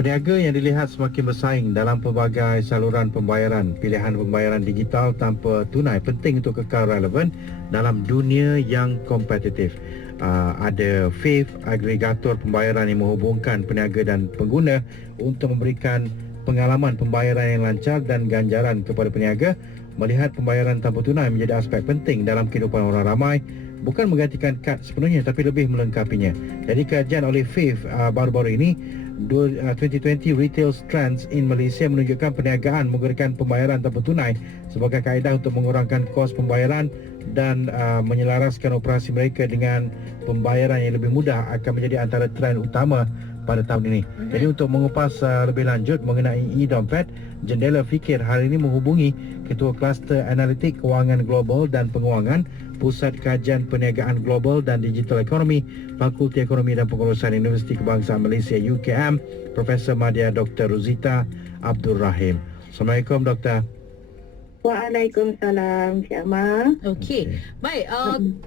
Peniaga yang dilihat semakin bersaing dalam pelbagai saluran pembayaran. Pilihan pembayaran digital tanpa tunai penting untuk kekal relevan dalam dunia yang kompetitif. Ada Fave, agregator pembayaran yang menghubungkan peniaga dan pengguna untuk memberikan pengalaman pembayaran yang lancar dan ganjaran kepada peniaga. Melihat pembayaran tanpa tunai menjadi aspek penting dalam kehidupan orang ramai, bukan menggantikan kad sepenuhnya tapi lebih melengkapinya. Jadi kajian oleh Fave baru-baru ini 2020 Retail Trends in Malaysia menunjukkan perniagaan menggunakan pembayaran tanpa tunai sebagai kaedah untuk mengurangkan kos pembayaran dan menyelaraskan operasi mereka dengan pembayaran yang lebih mudah akan menjadi antara trend utama pada tahun ini. Jadi untuk mengupas lebih lanjut mengenai e-dompet, Jendela Fikir hari ini menghubungi Ketua Kluster Analitik Kewangan Global dan Penguangan Pusat Kajian Perniagaan Global dan Digital Ekonomi Fakulti Ekonomi dan Pengurusan Universiti Kebangsaan Malaysia UKM, Profesor Madya Dr. Ruzita Abdul Rahim. Assalamualaikum Doktor. Waalaikumsalam, Cik Amar. Okey. Baik,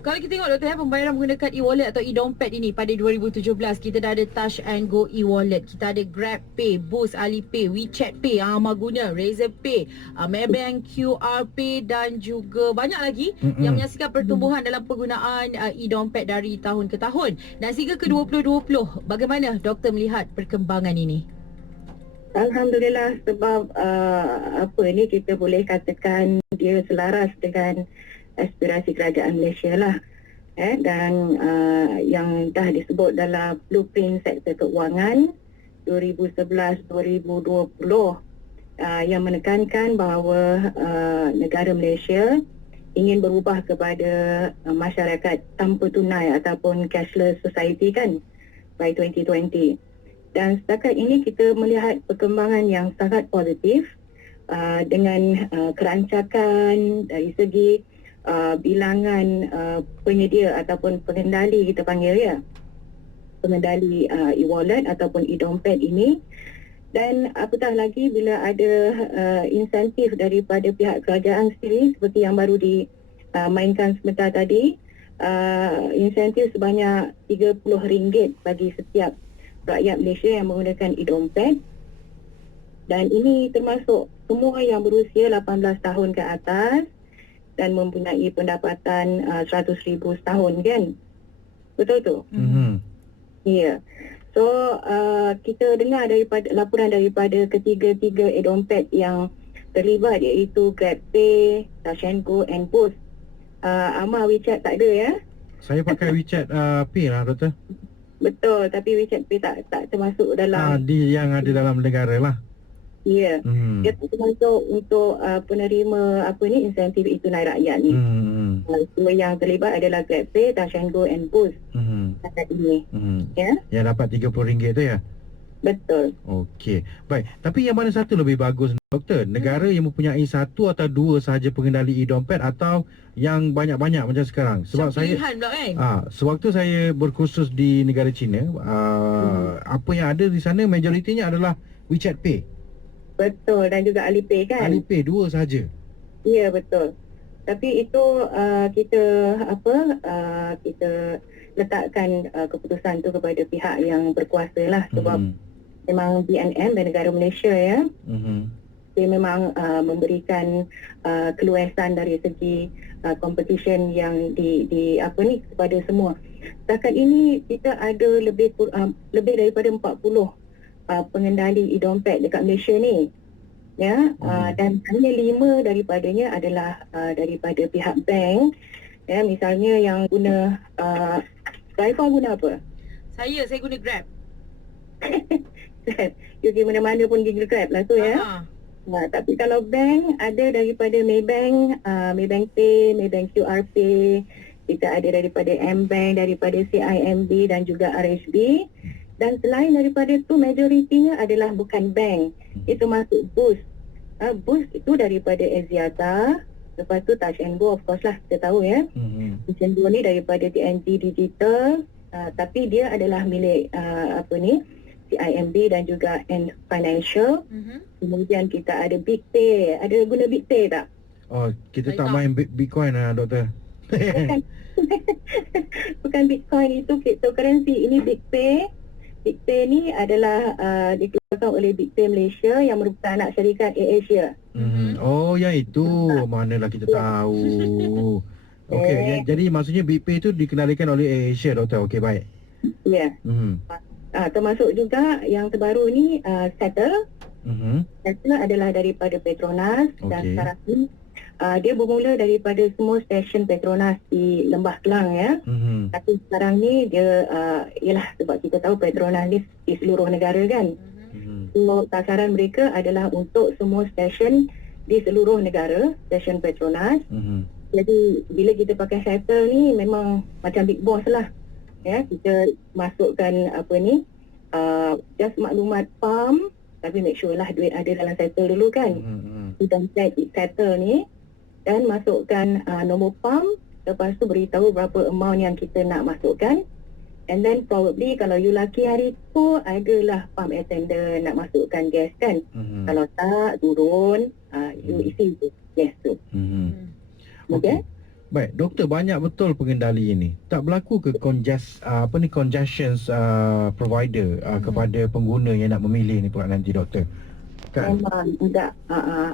kalau kita tengok Doktor, pembayaran menggunakan e-wallet atau e-dompet ini pada 2017, kita dah ada Touch and Go e-wallet, kita ada Grab Pay, Boost, Alipay, WeChat Pay, Amaguna, Razer Pay, Maybank QR Pay dan juga banyak lagi yang menyaksikan pertumbuhan dalam penggunaan e-dompet dari tahun ke tahun. Dan sehingga ke 2020, bagaimana Doktor melihat perkembangan ini? Alhamdulillah, sebab kita boleh katakan dia selaras dengan aspirasi kerajaan Malaysia lah. Dan yang dah disebut dalam blueprint sektor keuangan 2011-2020 yang menekankan bahawa negara Malaysia ingin berubah kepada masyarakat tanpa tunai ataupun cashless society kan by 2020. Dan setakat ini kita melihat perkembangan yang sangat positif dengan kerancakan dari segi bilangan penyedia ataupun pengendali, kita panggil ya, pengendali e-wallet ataupun e-dompet ini. Dan apatah lagi bila ada insentif daripada pihak kerajaan sendiri seperti yang baru dimainkan sebentar tadi, insentif sebanyak RM30 bagi setiap rakyat Malaysia yang menggunakan e-dompet. Dan ini termasuk semua yang berusia 18 tahun ke atas dan mempunyai pendapatan 100,000 setahun kan. Betul tu? Ya. So kita dengar daripada laporan daripada ketiga-tiga e-dompet yang terlibat, iaitu GrabPay, Touch and Go and Boost. Amar WeChat tak ada ya? Saya pakai WeChat Pay lah Doktor. Betul, tapi WeChat Pay tak termasuk dalam yang ada dalam negara lah. Ya, dia tak termasuk untuk penerima insentif itu naik rakyat ni. Semua yang terlibat adalah GrabPay, Touch and Go and Boost. Saat ini. Ya. Yang dapat RM30 tu ya? Betul. Okey. Baik, tapi yang mana satu lebih bagus Doktor? Negara yang mempunyai satu atau dua sahaja pengendali e-dompet atau yang banyak-banyak macam sekarang? Sebab pilihan pula kan? Sewaktu saya berkursus di negara China, apa yang ada di sana majoritinya adalah WeChat Pay. Betul, dan juga Alipay kan? Alipay dua sahaja. Ya, betul. Tapi itu kita letakkan keputusan tu kepada pihak yang berkuasa lah, sebab memang BNM dan negara Malaysia ya. Dia memang memberikan keluasan dari segi competition yang kepada semua. Setakat ini kita ada lebih daripada 40 pengendali e-dompet dekat Malaysia ni. Ya, dan hanya 5 daripadanya adalah daripada pihak bank. Ya, misalnya yang guna Raifah guna apa? Saya guna Grab. You pergi mana-mana pun guna Grab lah tu ya. Tapi kalau bank ada daripada Maybank, Maybank Pay, Maybank QR Pay, kita ada daripada M-Bank, daripada CIMB dan juga RHB. Dan selain daripada tu, majoritinya adalah bukan bank. Itu masuk Boost. Boost itu daripada Axiata. Lepas tu Touch and Go, of course lah, kita tahu ya. Touch and Go ni daripada TNG Digital. Tapi dia adalah milik CIMB dan juga Ant Financial. Kemudian kita ada Big Pay. Ada guna Big Pay tak? Oh, kita tak main Bitcoin lah Doktor. Bukan Bitcoin, itu cryptocurrency. Ini Big Pay. BigPay ni adalah dikeluarkan oleh BigPay Malaysia yang merupakan anak syarikat AirAsia. Oh, yang itu. Manalah kita tahu. Okey, jadi maksudnya BigPay itu dikendalikan oleh AirAsia, Doktor. Okey, baik. Ya. Termasuk juga yang terbaru ni Settle. Settle adalah daripada Petronas dan Okey. sekarang ni dia bermula daripada semua stesen Petronas di Lembah Kelang ya. Tapi sekarang ni dia ialah sebab kita tahu Petronas ni di seluruh negara kan. So sasaran mereka adalah untuk semua stesen di seluruh negara, stesen Petronas. Jadi bila kita pakai Settle ni memang macam big boss lah. Ya, kita masukkan just maklumat PAM, tapi make sure lah duit ada dalam Settle dulu kan. Kita set Settle ni dan masukkan nombor PAM, lepas tu beritahu berapa amount yang kita nak masukkan. And then probably kalau you lucky hari tu adalah pump attendant nak masukkan gas kan. Kalau tak turun, you isi tu gas tu. Okay? Baik, doktor, banyak betul pengendali ini. Tak berlaku ke congestions provider kepada pengguna yang nak memilih ni pula nanti, doktor? Kan? Memang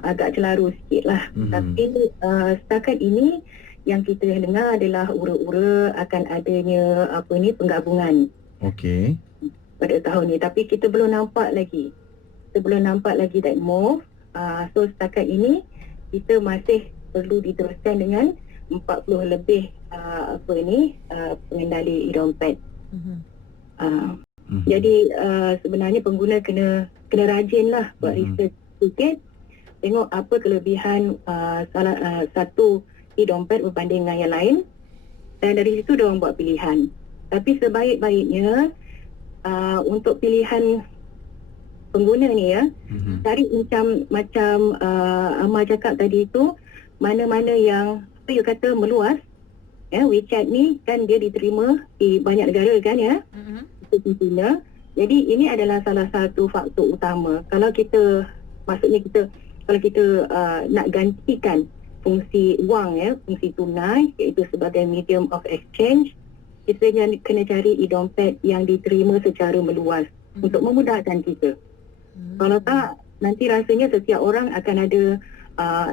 agak celaru sikit lah. Tapi setakat ini yang kita dengar adalah ura-ura akan adanya penggabungan. Okey. Pada tahun ni. Tapi kita belum nampak lagi. Kita belum nampak lagi that move. So setakat ini kita masih perlu diteruskan dengan 40 lebih pengendali e-dompet. Jadi sebenarnya pengguna kena rajin lah buat research sikit, tengok apa kelebihan satu e-dompet berbanding dengan yang lain, dan dari situ diorang buat pilihan. Tapi sebaik-baiknya untuk pilihan pengguna ni ya, cari macam Amal cakap tadi tu, mana-mana yang you kata meluas. Ya, WeChat ni kan dia diterima di banyak negara kan ya. Tentunya. Jadi ini adalah salah satu faktor utama. Kalau kita nak gantikan fungsi wang ya, fungsi tunai iaitu sebagai medium of exchange, kita kena cari e-dompet yang diterima secara meluas untuk memudahkan kita. Kalau tak, nanti rasanya setiap orang akan ada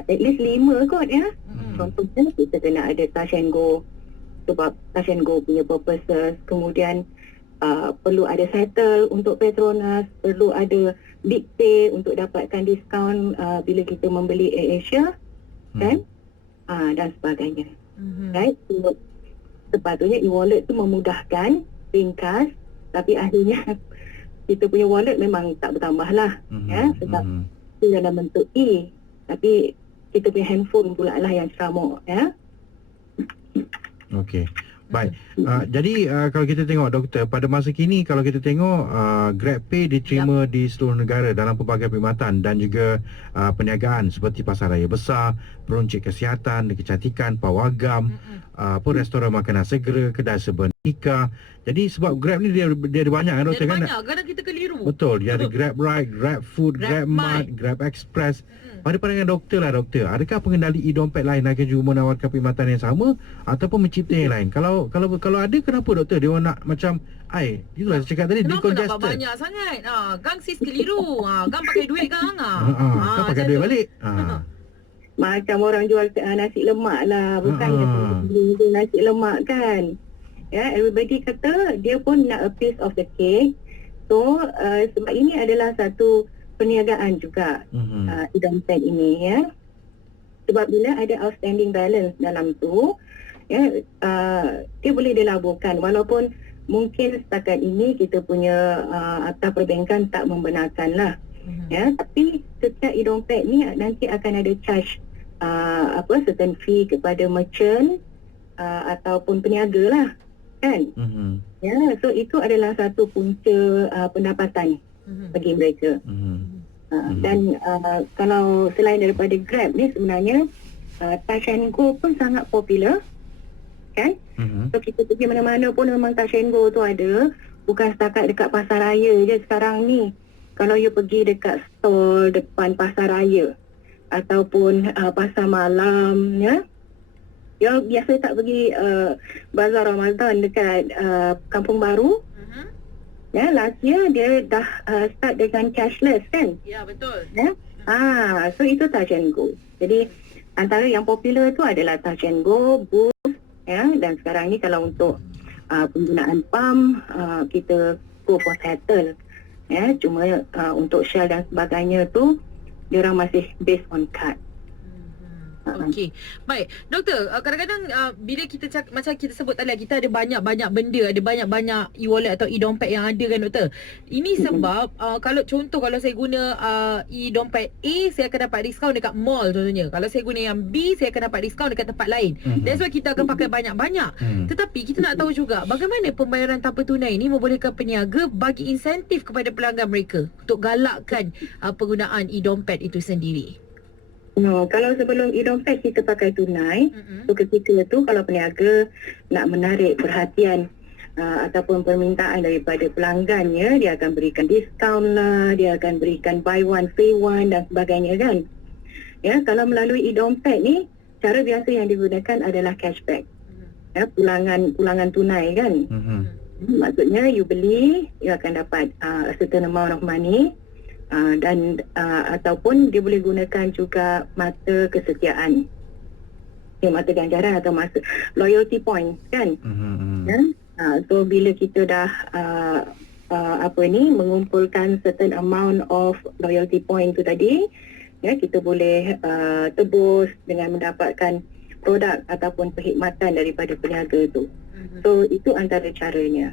at least 5 kot ya. Contohnya kita kena ada touch and go sebab touch and go punya purposes. Kemudian perlu ada Settle untuk Petronas, perlu ada BigPay untuk dapatkan diskaun bila kita membeli AirAsia kan, dan sebagainya. Right? So, sepatutnya e-wallet tu memudahkan, ringkas, tapi akhirnya kita punya wallet memang tak bertambah lah ya, sebab itu dalam bentuk E, tapi kita punya handphone pula lah yang ceramuk ya. Okey. Baik. Jadi kalau kita tengok, doktor, pada masa kini kalau kita tengok GrabPay diterima di seluruh negara dalam pelbagai perkhidmatan dan juga perniagaan seperti pasaraya besar, peruncit kesihatan, kecantikan, pawagam, restoran makanan segera, kedai serba nikah. Jadi sebab Grab ni dia ada banyak kan, doktor kan? Banyak, kadang kita keliru. Betul, dia ada Grab Ride, Grab Food, Grab Mart, Grab Express. Pada pandangan doktor lah, doktor, adakah pengendali e-dompet lain akan juga menawarkan perkhidmatan yang sama ataupun mencipta yang lain? Kalau ada, kenapa doktor dia orang nak macam itulah saya cakap tadi, kenapa decongested. Kenapa nak banyak sangat? Gang sis keliru. Gang pakai duit gang. Kan pakai duit balik. Macam orang jual nasi lemak lah, bukan jual nasi lemak kan. Ya, everybody kata dia pun nak a piece of the cake. So sebab ini adalah satu perniagaan juga e-dompet ini ya. Sebab bila ada outstanding balance dalam tu ya, dia boleh dilaburkan walaupun mungkin setakat ini kita punya akta perbankan tak membenarkan lah ya, tapi setiap e-dompet ni nanti akan ada charge certain fee kepada merchant ataupun peniaga lah kan. Ya, so itu adalah satu punca pendapatan bagi mereka. Dan kalau selain daripada Grab ni sebenarnya Touch and Go pun sangat popular kan. So kita pergi mana-mana pun memang Touch and Go tu ada. Bukan setakat dekat pasar raya je sekarang ni. Kalau you pergi dekat stall depan pasar raya ataupun pasar malam ya, you biasa tak pergi bazar Ramadan dekat Kampung Baru Ya, last year dia dah start dengan cashless kan. Ya, betul. Ya. So itu Touch and Go. Jadi antara yang popular tu adalah Touch and Go, Boost, ya, dan sekarang ni kalau untuk penggunaan pump, kita go for settle. Ya, cuma untuk Shell dan sebagainya tu diorang masih based on card. Okey. Baik. Doktor, kadang-kadang bila kita macam kita sebut tadi, kita ada banyak-banyak benda, ada banyak-banyak e-wallet atau e-dompet yang ada kan doktor. Ini sebab kalau saya guna e-dompet A, saya akan dapat diskaun dekat mall contohnya. Kalau saya guna yang B, saya akan dapat diskaun dekat tempat lain. That's why kita akan pakai banyak-banyak. Tetapi kita nak tahu juga bagaimana pembayaran tanpa tunai ini membolehkan peniaga bagi insentif kepada pelanggan mereka untuk galakkan penggunaan e-dompet itu sendiri. No, kalau sebelum e-dompet kita pakai tunai, so ketika tu kalau peniaga nak menarik perhatian ataupun permintaan daripada pelanggannya, dia akan berikan diskaun lah, dia akan berikan buy one free one dan sebagainya kan. Ya, kalau melalui e-dompet ni, cara biasa yang digunakan adalah cashback. Ya, pulangan tunai kan. Maksudnya you beli, you akan dapat a certain amount of money. Dan ataupun dia boleh gunakan juga mata kesetiaan, mata ganjaran atau mata loyalty points kan. So bila kita dah mengumpulkan certain amount of loyalty point tu tadi, ya, kita boleh tebus dengan mendapatkan produk ataupun perkhidmatan daripada peniaga tu. So itu antara caranya.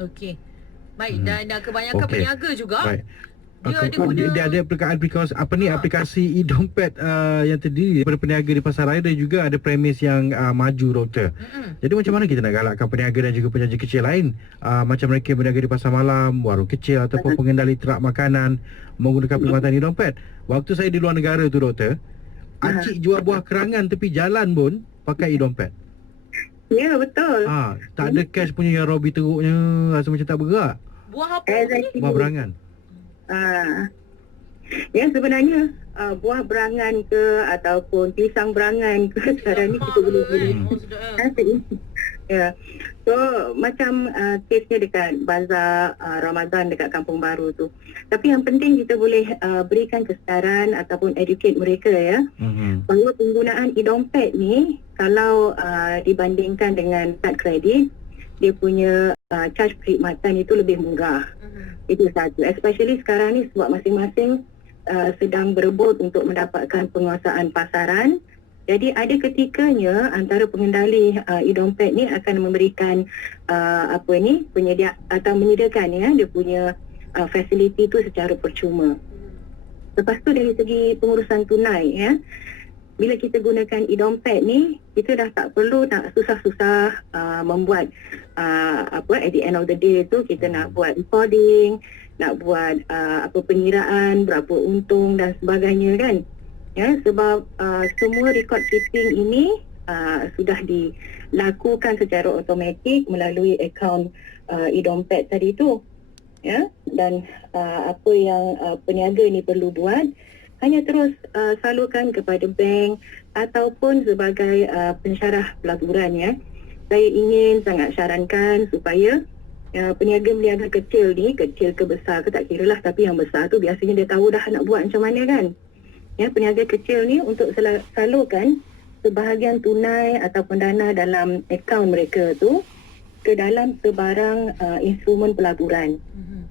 Okey. Baik, dan kebanyakan peniaga juga dia ada aplikasi e-dompet yang terdiri daripada peniaga di pasaraya dan juga ada premis yang maju doktor. Jadi macam mana kita nak galakkan peniaga dan juga penyaji kecil lain macam mereka berniaga di pasar malam, warung kecil ataupun pengendali terak makanan menggunakan perkhidmatan e-dompet. Waktu saya di luar negara tu doktor, acik jual buah kerangan tepi jalan pun pakai e-dompet. Ya, betul. Tak ada cash punya yang Robi teruknya, rasa macam tak bergerak. Buah apa ni? Buah berangan. Ya, sebenarnya buah berangan ke ataupun pisang berangan ke sekarang ni kita boleh beli. Ya. So macam kesnya dekat bazar Ramadan dekat Kampung Baru tu. Tapi yang penting kita boleh berikan kesedaran ataupun educate mereka ya. Bahawa penggunaan e-dompet ni kalau dibandingkan dengan kad kredit, dia punya charge perkhidmatan itu lebih murah. Itu satu. Especially sekarang ni sebab masing-masing sedang berebut untuk mendapatkan penguasaan pasaran. Jadi ada ketikanya antara pengendali e-dompet ni akan memberikan penyedia atau menyediakan ya dia punya fasiliti tu secara percuma. Lepas tu dari segi pengurusan tunai ya. Bila kita gunakan e-dompet ni, kita dah tak perlu nak susah-susah membuat at the end of the day tu kita nak buat recording, nak buat pengiraan, berapa untung dan sebagainya kan. Ya, sebab semua record keeping ini sudah dilakukan secara automatik melalui akaun e-dompet tadi tu. Ya, dan apa yang peniaga ni perlu buat hanya terus salurkan kepada bank ataupun sebagai pensyarah pelaburan ya. Saya ingin sangat syarankan supaya peniaga-peniaga kecil ni, kecil ke besar ke tak kira lah, tapi yang besar tu biasanya dia tahu dah nak buat macam mana kan. Ya, peniaga kecil ni untuk salurkan sebahagian tunai ataupun dana dalam akaun mereka tu ke dalam sebarang instrumen pelaburan.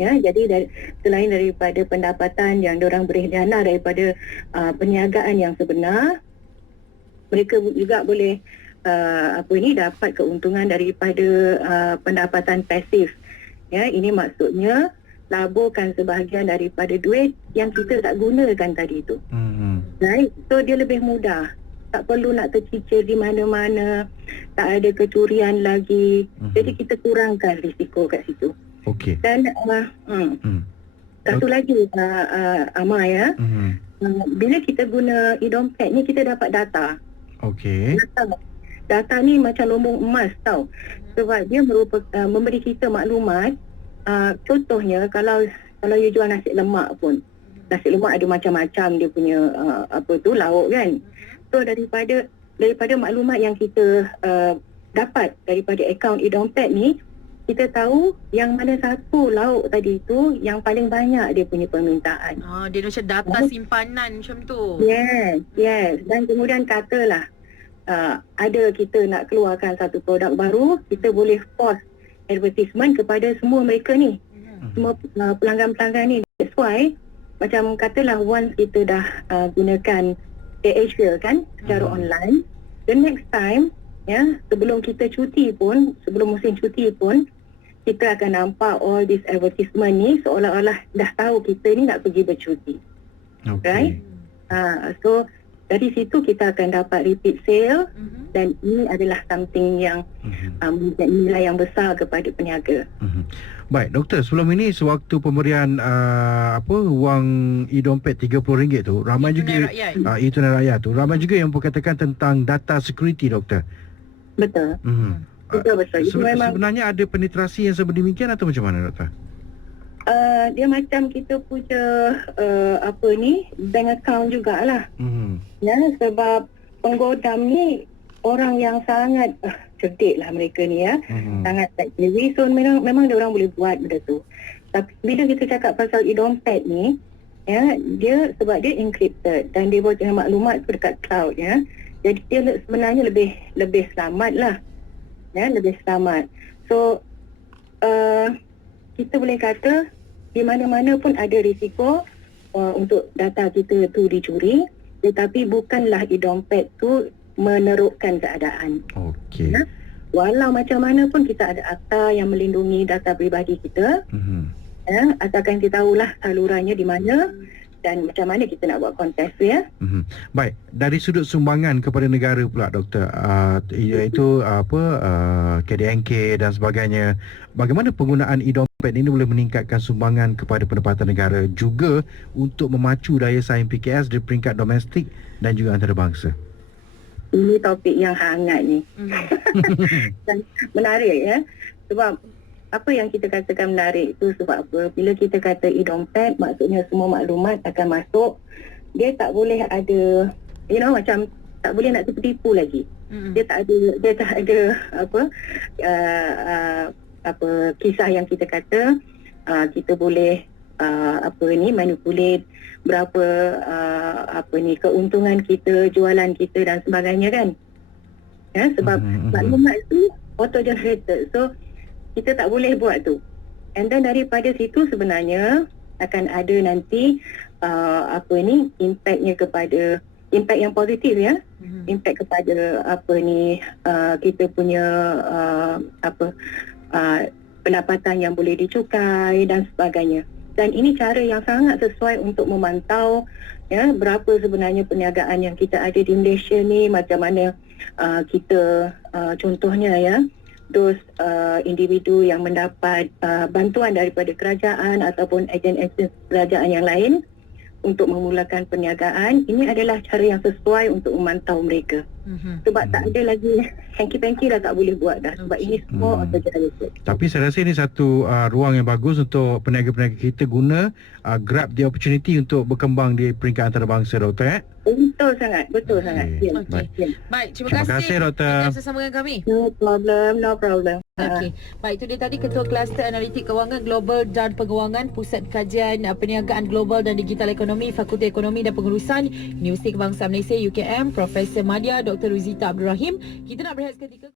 Ya, jadi selain daripada pendapatan yang diorang beri dana daripada perniagaan yang sebenar, mereka juga boleh dapat keuntungan daripada pendapatan pasif. Ya, ini maksudnya laburkan sebahagian daripada duit yang kita tak gunakan tadi tu. Right? So dia lebih mudah. Tak perlu nak tercicir di mana-mana, tak ada kecurian lagi. Jadi kita kurangkan risiko kat situ. Okey. Dan satu lagi Amar ya. Bila kita guna e-dompet ni kita dapat data. Okey. Data ni macam lumbung emas tau. Sebab dia memberi kita maklumat. Contohnya kalau you jual nasi lemak pun. Nasi lemak ada macam-macam dia punya lauk kan. So daripada maklumat yang kita dapat daripada akaun e-dompet ni, kita tahu yang mana satu lauk tadi tu yang paling banyak dia punya permintaan. Dia macam data simpanan macam tu. Yes. Dan kemudian katalah ada kita nak keluarkan satu produk baru, kita boleh post advertisement kepada semua mereka ni. Semua pelanggan-pelanggan ni. That's why macam katalah once kita dah gunakan AHL kan secara online, the next time sebelum kita cuti pun, sebelum musim cuti pun, kita akan nampak all this advertisement ni seolah-olah dah tahu kita ni nak pergi bercuti. Okay. Right? So dari situ kita akan dapat repeat sale dan ini adalah something yang menjadi nilai yang besar kepada peniaga. Baik, doktor, sebelum ini sewaktu pemberian wang e-dompet RM30 tu, ramai juga e-tunai rakyat tu, ramai juga yang berkatakan tentang data security, doktor. Betul. Betul. Sebenarnya ada penetrasi yang sedemikian atau macam mana, doktor? Dia macam kita punya bank account jugalah. Ya, sebab penggodam ni orang yang sangat cerdik lah mereka ni ya. Sangat tech-savvy. So memang dia orang boleh buat benda tu. Tapi bila kita cakap pasal e-dompet ni, ya, dia sebab dia encrypted dan dia bocorkan maklumat tu dekat cloud ya. Jadi dia sebenarnya lebih selamat lah. Ya, lebih selamat. So kita boleh kata di mana-mana pun ada risiko untuk data kita tu dicuri, tetapi bukanlah e-dompet tu menerukkan keadaan. Okey. Ya? Walau macam mana pun kita ada akta yang melindungi data peribadi kita. Ya, asalkan kita tahulah salurannya di mana dan macam mana kita nak buat kontes ya. Baik, dari sudut sumbangan kepada negara pula, doktor, iaitu KDNK dan sebagainya, bagaimana penggunaan e-dompet ini boleh meningkatkan sumbangan kepada pendapatan negara juga untuk memacu daya saing PKS di peringkat domestik dan juga antarabangsa? Ini topik yang hangat ni. Dan menarik ya. Sebab apa yang kita katakan menarik tu sebab apa? Bila kita kata e-dompet, maksudnya semua maklumat akan masuk. Dia tak boleh ada, macam tak boleh nak tipu-tipu lagi. Dia tak ada kisah yang kita kata kita boleh manipulate berapa keuntungan kita, jualan kita dan sebagainya kan. Ya, sebab maklumat tu auto generated. So kita tak boleh buat tu. And then daripada situ sebenarnya akan ada nanti impactnya kepada impact yang positif ya. Impact kepada kita punya pendapatan yang boleh dicukai dan sebagainya. Dan ini cara yang sangat sesuai untuk memantau ya berapa sebenarnya perniagaan yang kita ada di Malaysia ni, macam mana kita contohnya ya those individu yang mendapat bantuan daripada kerajaan ataupun agen-agen kerajaan yang lain untuk memulakan perniagaan. Ini adalah cara yang sesuai untuk memantau mereka. Sebab tak ada lagi hanky-panky dah tak boleh buat dah. Sebab ini semua auto-generated. Tapi saya rasa ini satu ruang yang bagus untuk peniaga-peniaga kita guna grab the opportunity untuk berkembang di peringkat antarabangsa, doktor. Betul sangat. Baik, terima kasih doktor. Atas bersama dengan kami. No problem. Okey. Baik, itu dia tadi Ketua Kluster Analitik Kewangan Global dan Penguangan Pusat Kajian Perniagaan Global dan Digital Ekonomi Fakulti Ekonomi dan Pengurusan Universiti Kebangsaan Malaysia UKM, Profesor Madya Dr. Ruzita Abdul Rahim. Kita nak berehat seketika.